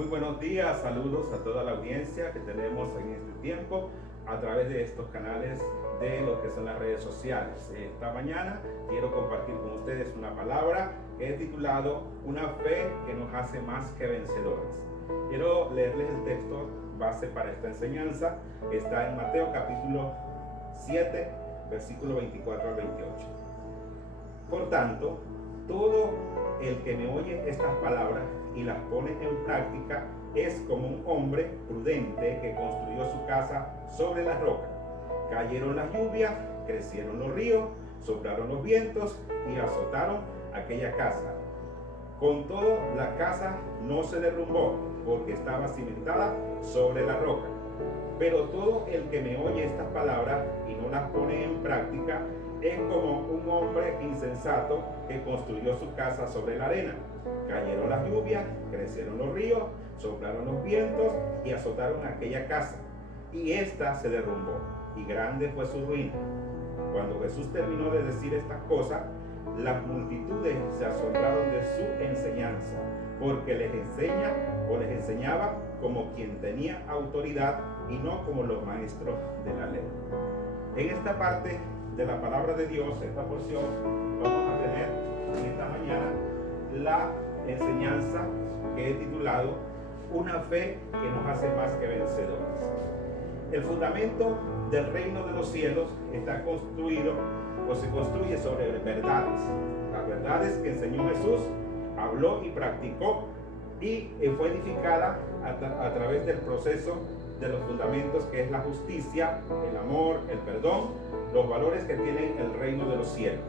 Muy buenos días, saludos a toda la audiencia que tenemos en este tiempo a través de estos canales de lo que son las redes sociales. Esta mañana quiero compartir con ustedes una palabra que he titulado Una fe que nos hace más que vencedores. Quiero leerles el texto base para esta enseñanza. Está en Mateo capítulo 7, versículo 24 al 28. Por tanto, todo el que me oye estas palabras y las pone en práctica es como un hombre prudente que construyó su casa sobre la roca. Cayeron las lluvias, crecieron los ríos, soplaron los vientos y azotaron aquella casa. Con todo, la casa no se derrumbó porque estaba cimentada sobre la roca. Pero todo el que me oye estas palabras y no las pone en práctica es como un hombre insensato que construyó su casa sobre la arena. Cayeron las lluvias, crecieron los ríos, soplaron los vientos y azotaron aquella casa. Y ésta se derrumbó, y grande fue su ruina. Cuando Jesús terminó de decir estas cosas, las multitudes se asombraron de su enseñanza, porque les enseñaba como quien tenía autoridad y no como los maestros de la ley. En esta parte de la palabra de Dios, esta porción, vamos a tener en esta mañana la enseñanza que he titulado Una fe que nos hace más que vencedores. El fundamento del reino de los cielos está construido o se construye sobre verdades. Las verdades que enseñó Jesús, habló y practicó, y fue edificada a través del proceso de los fundamentos que es la justicia, el amor, el perdón, los valores que tiene el reino de los cielos.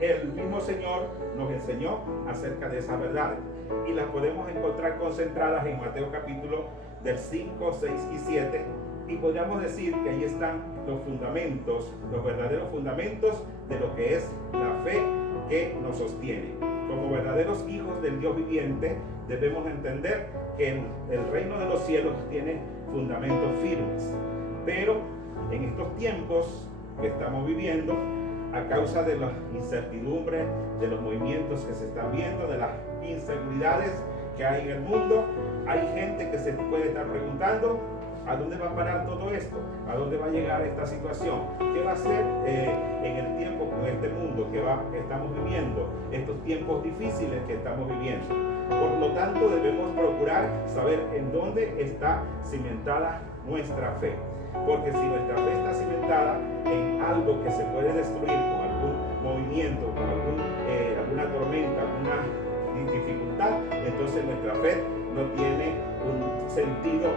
El mismo Señor nos enseñó acerca de esas verdades y las podemos encontrar concentradas en Mateo capítulo del 5, 6 y 7, y podríamos decir que ahí están los fundamentos, los verdaderos fundamentos de lo que es la fe que nos sostiene. Como verdaderos hijos del Dios viviente debemos entender que el reino de los cielos tiene fundamentos firmes, pero en estos tiempos que estamos viviendo, a causa de la incertidumbre, de los movimientos que se están viendo, de las inseguridades que hay en el mundo, hay gente que se puede estar preguntando ¿a dónde va a parar todo esto? ¿A dónde va a llegar esta situación? ¿Qué va a ser en el tiempo con este mundo que estamos viviendo? Estos tiempos difíciles que estamos viviendo. Por lo tanto, debemos procurar saber en dónde está cimentada nuestra fe. Porque si nuestra fe está cimentada en algo que se puede destruir con algún movimiento, con alguna tormenta, alguna dificultad, entonces nuestra fe no tiene un sentido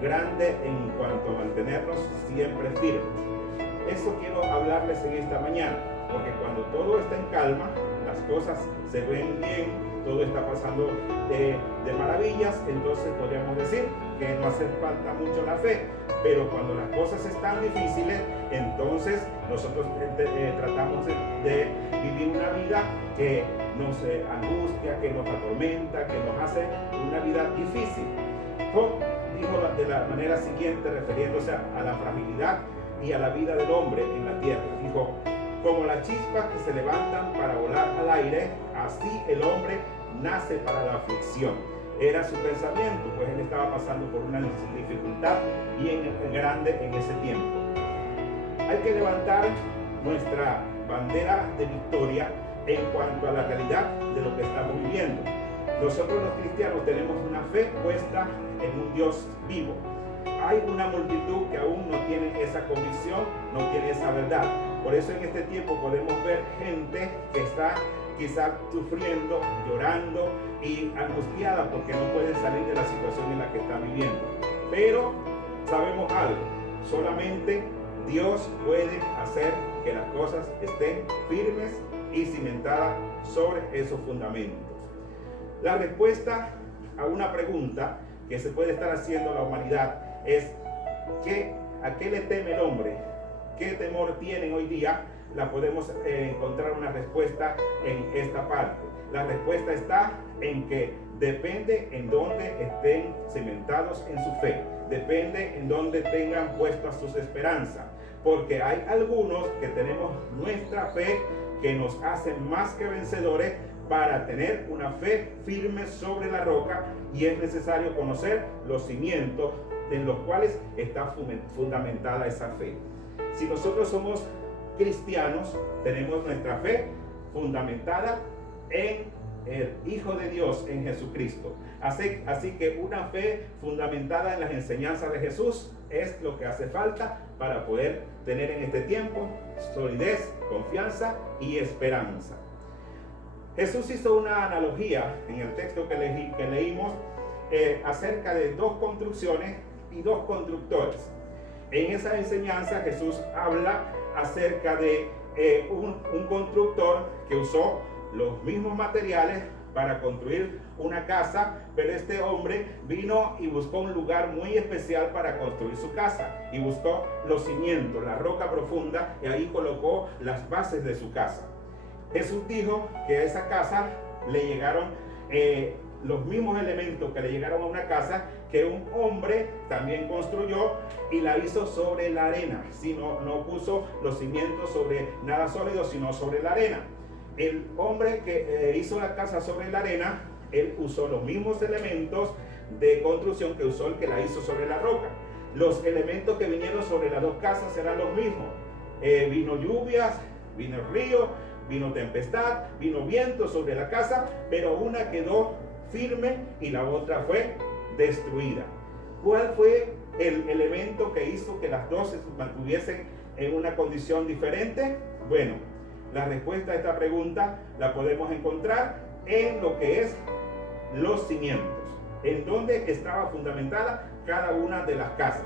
grande en cuanto a mantenernos siempre firmes. Eso quiero hablarles en esta mañana, porque cuando todo está en calma, las cosas se ven bien, todo está pasando de maravillas, entonces podríamos decir que no hace falta mucho la fe. Pero cuando las cosas están difíciles, entonces nosotros tratamos de vivir una vida que nos angustia, que nos atormenta, que nos hace una vida difícil. Job dijo de la manera siguiente, refiriéndose a la fragilidad y a la vida del hombre en la tierra. Dijo, como las chispas que se levantan para volar al aire, así el hombre nace para la aflicción. Era su pensamiento, pues él estaba pasando por una dificultad bien grande en ese tiempo. Hay que levantar nuestra bandera de victoria en cuanto a la realidad de lo que estamos viviendo. Nosotros los cristianos tenemos una fe puesta en un Dios vivo. Hay una multitud que aún no tiene esa convicción, no tiene esa verdad. Por eso en este tiempo podemos ver gente que está quizás sufriendo, llorando y angustiada porque no pueden salir de la situación en la que están viviendo. Pero sabemos algo, solamente Dios puede hacer que las cosas estén firmes y cimentadas sobre esos fundamentos. La respuesta a una pregunta que se puede estar haciendo la humanidad es ¿a qué le teme el hombre? ¿Qué temor tienen hoy día? La podemos encontrar una respuesta en esta parte. La respuesta está en que depende en dónde estén cimentados en su fe. depende en dónde tengan puestas sus esperanzas. Porque hay algunos que tenemos nuestra fe que nos hace más que vencedores para tener una fe firme sobre la roca, y es necesario conocer los cimientos en los cuales está fundamentada esa fe. Si nosotros somos cristianos, tenemos nuestra fe fundamentada en el Hijo de Dios, en Jesucristo. Así que una fe fundamentada en las enseñanzas de Jesús es lo que hace falta para poder tener en este tiempo solidez, confianza y esperanza. Jesús hizo una analogía en el texto que leímos acerca de dos construcciones y dos constructores. En esa enseñanza Jesús habla acerca de un constructor que usó los mismos materiales para construir una casa, pero este hombre vino y buscó un lugar muy especial para construir su casa, y buscó los cimientos, la roca profunda, y ahí colocó las bases de su casa. Jesús dijo que a esa casa le llegaron los mismos elementos que le llegaron a una casa que un hombre también construyó, y la hizo sobre la arena. No puso los cimientos sobre nada sólido, sino sobre la arena. El hombre que hizo la casa sobre la arena, él usó los mismos elementos de construcción que usó el que la hizo sobre la roca. Los elementos que vinieron sobre las dos casas eran los mismos. Vino lluvias, vino río, vino tempestad, vino viento sobre la casa, pero una quedó firme y la otra fue destruida. ¿Cuál fue el elemento que hizo que las dos se mantuviesen en una condición diferente? Bueno, la respuesta a esta pregunta la podemos encontrar en lo que es los cimientos, en donde estaba fundamentada cada una de las casas.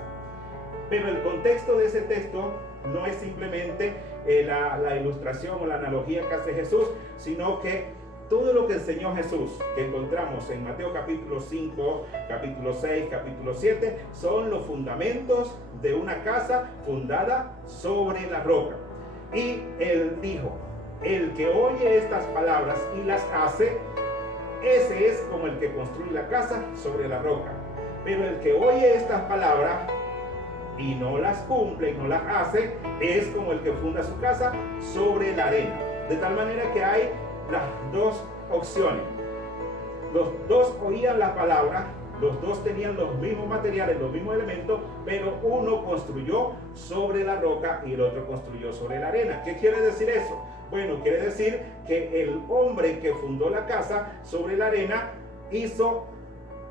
Pero el contexto de ese texto no es simplemente la ilustración o la analogía que hace Jesús, sino que todo lo que enseñó Jesús, que encontramos en Mateo capítulo 5, capítulo 6, capítulo 7, son los fundamentos de una casa fundada sobre la roca. Y él dijo: el que oye estas palabras y las hace, ese es como el que construye la casa sobre la roca. Pero el que oye estas palabras y no las cumple y no las hace, es como el que funda su casa sobre la arena. De tal manera que hay las dos opciones. Los dos oían la palabra, los dos tenían los mismos materiales, los mismos elementos, pero uno construyó sobre la roca y el otro construyó sobre la arena. ¿Qué quiere decir eso? Bueno, quiere decir que el hombre que fundó la casa sobre la arena hizo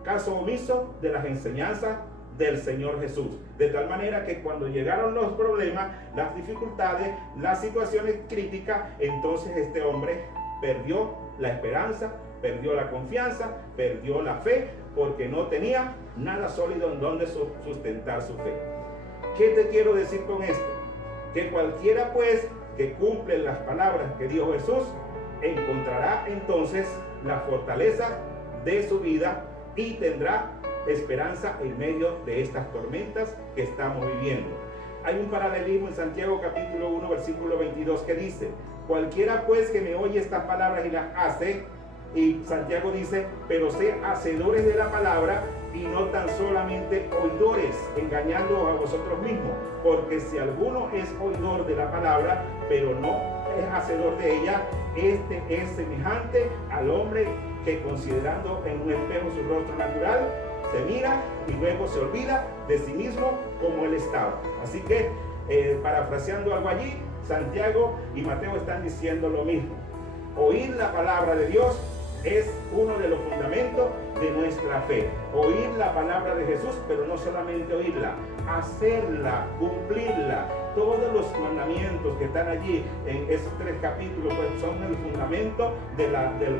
caso omiso de las enseñanzas del Señor Jesús, de tal manera que cuando llegaron los problemas, las dificultades, las situaciones críticas, entonces este hombre perdió la esperanza, perdió la confianza, perdió la fe, porque no tenía nada sólido en donde sustentar su fe. ¿Qué te quiero decir con esto? Que cualquiera pues que cumple las palabras que dijo Jesús, encontrará entonces la fortaleza de su vida y tendrá esperanza en medio de estas tormentas que estamos viviendo. Hay un paralelismo en Santiago capítulo 1 versículo 22 que dice: cualquiera pues que me oye estas palabras y las hace, y Santiago dice: pero sé hacedores de la palabra y no tan solamente oidores, engañando a vosotros mismos, porque si alguno es oidor de la palabra pero no es hacedor de ella, este es semejante al hombre que, considerando en un espejo su rostro natural, se mira y luego se olvida de sí mismo como él estaba. Así que, parafraseando algo allí, Santiago y Mateo están diciendo lo mismo. Oír la palabra de Dios es uno de los fundamentos de nuestra fe. Oír la palabra de Jesús, pero no solamente oírla, hacerla, cumplirla. Todos los mandamientos que están allí en esos 3 capítulos pues son el fundamento del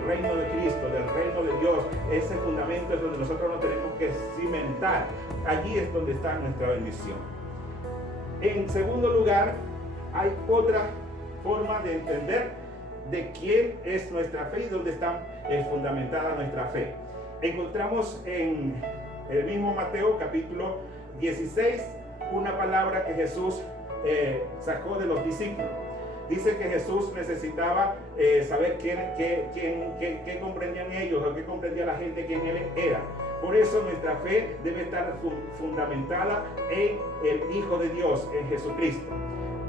reino de Cristo, del reino de Dios. Ese fundamento es donde nosotros nos tenemos que cimentar. Allí es donde está nuestra bendición. En segundo lugar, hay otra forma de entender de quién es nuestra fe y dónde está fundamentada nuestra fe. Encontramos en el mismo Mateo capítulo 16 una palabra que Jesús sacó de los discípulos. dice que Jesús necesitaba saber qué comprendían ellos o qué comprendía la gente, quién Él era. Por eso nuestra fe debe estar fundamentada en el Hijo de Dios, en Jesucristo.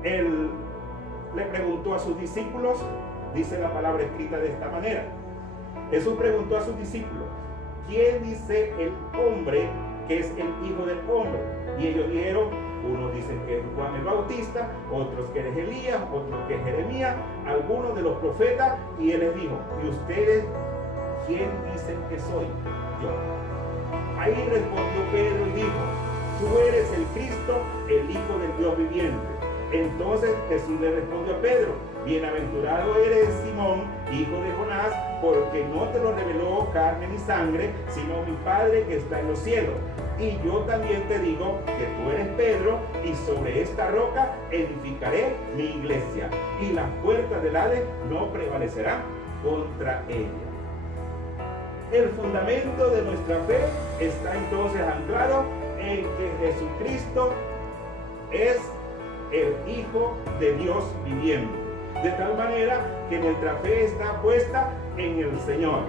Él le preguntó a sus discípulos, dice la palabra escrita de esta manera. Jesús preguntó a sus discípulos: ¿quién dice el hombre que es el Hijo del Hombre? Y ellos dijeron: unos dicen que es Juan el Bautista, otros que es Elías, otros que es Jeremías, algunos de los profetas. Y Él les dijo: ¿y ustedes quién dicen que soy yo? Ahí respondió Pedro y dijo: tú eres el Cristo, el Hijo del Dios viviente. Entonces Jesús le respondió a Pedro: bienaventurado eres, Simón, hijo de Jonás, porque no te lo reveló carne ni sangre, sino mi Padre que está en los cielos. Y yo también te digo que tú eres Pedro, y sobre esta roca edificaré mi iglesia, y las puertas del Hades no prevalecerán contra ella. El fundamento de nuestra fe está entonces anclado en que Jesucristo es el Hijo de Dios viviendo, de tal manera que nuestra fe está puesta en el Señor.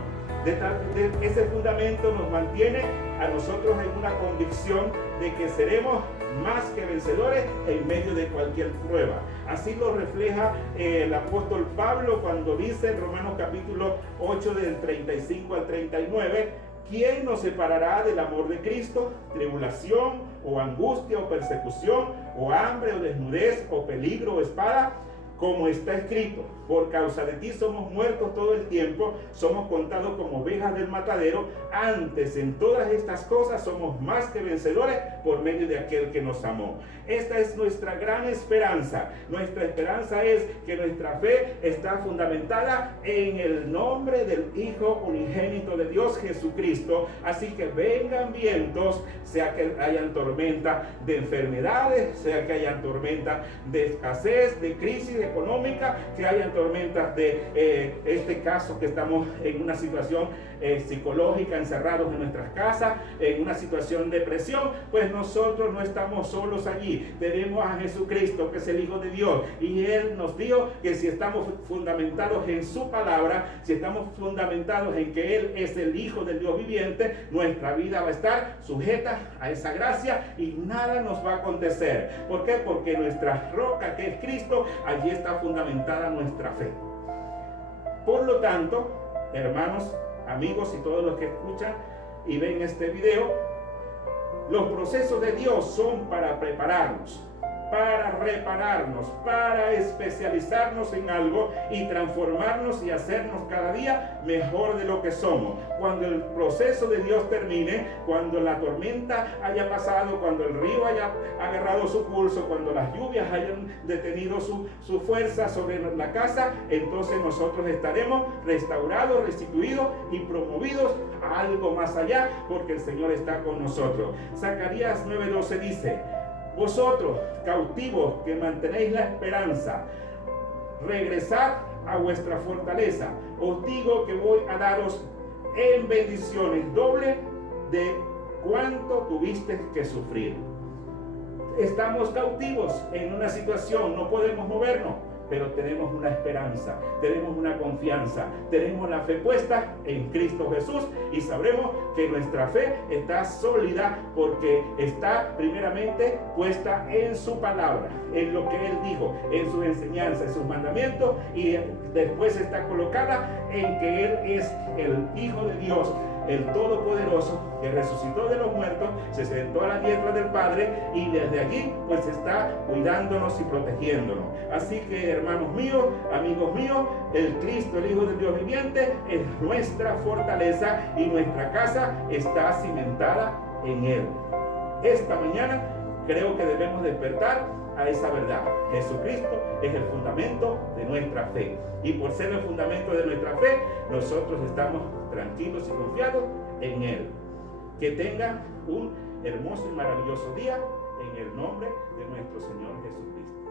Ese fundamento nos mantiene a nosotros en una convicción de que seremos más que vencedores en medio de cualquier prueba. Así lo refleja el apóstol Pablo cuando dice en Romanos capítulo 8 del 35 al 39: ¿quién nos separará del amor de Cristo? ¿Tribulación, o angustia, o persecución, o hambre, o desnudez, o peligro, o espada? Como está escrito: por causa de ti somos muertos todo el tiempo, somos contados como ovejas del matadero. Antes, en todas estas cosas, somos más que vencedores por medio de aquel que nos amó. Esta es nuestra gran esperanza. Nuestra esperanza es que nuestra fe está fundamentada en el nombre del Hijo unigénito de Dios, Jesucristo. Así que vengan vientos, sea que hayan tormenta de enfermedades, sea que hayan tormenta de escasez, de crisis económica, que hayan tormentas de este caso que estamos en una situación psicológica, encerrados en nuestras casas, en una situación de depresión, pues nosotros no estamos solos allí. Tenemos a Jesucristo, que es el Hijo de Dios, y Él nos dijo que si estamos fundamentados en su palabra, si estamos fundamentados en que Él es el Hijo del Dios viviente, nuestra vida va a estar sujeta a esa gracia y nada nos va a acontecer. ¿Por qué? Porque nuestra roca, que es Cristo, allí está fundamentada nuestra fe. Por lo tanto, hermanos, amigos y todos los que escuchan y ven este video, los procesos de Dios son para prepararnos, para repararnos, para especializarnos en algo y transformarnos y hacernos cada día mejor de lo que somos. Cuando el proceso de Dios termine, cuando la tormenta haya pasado, cuando el río haya agarrado su curso, cuando las lluvias hayan detenido su fuerza sobre la casa, entonces nosotros estaremos restaurados, restituidos y promovidos a algo más allá, porque el Señor está con nosotros. Zacarías 9:12 dice: vosotros, cautivos que mantenéis la esperanza, regresad a vuestra fortaleza. Os digo que voy a daros en bendiciones doble de cuanto tuviste que sufrir. Estamos cautivos en una situación, no podemos movernos, pero tenemos una esperanza, tenemos una confianza, tenemos la fe puesta en Cristo Jesús y sabremos que nuestra fe está sólida porque está primeramente puesta en su palabra, en lo que Él dijo, en sus enseñanzas, en sus mandamientos, y después está colocada en que Él es el Hijo de Dios, el Todopoderoso, que resucitó de los muertos, se sentó a la diestra del Padre y desde allí pues está cuidándonos y protegiéndonos. Así que, hermanos míos, amigos míos, el Cristo, el Hijo del Dios viviente, es nuestra fortaleza y nuestra casa está cimentada en Él. Esta mañana creo que debemos despertar a esa verdad. Jesucristo es el fundamento de nuestra fe, y por ser el fundamento de nuestra fe, nosotros estamos tranquilos y confiados en Él. Que tengan un hermoso y maravilloso día en el nombre de nuestro Señor Jesucristo.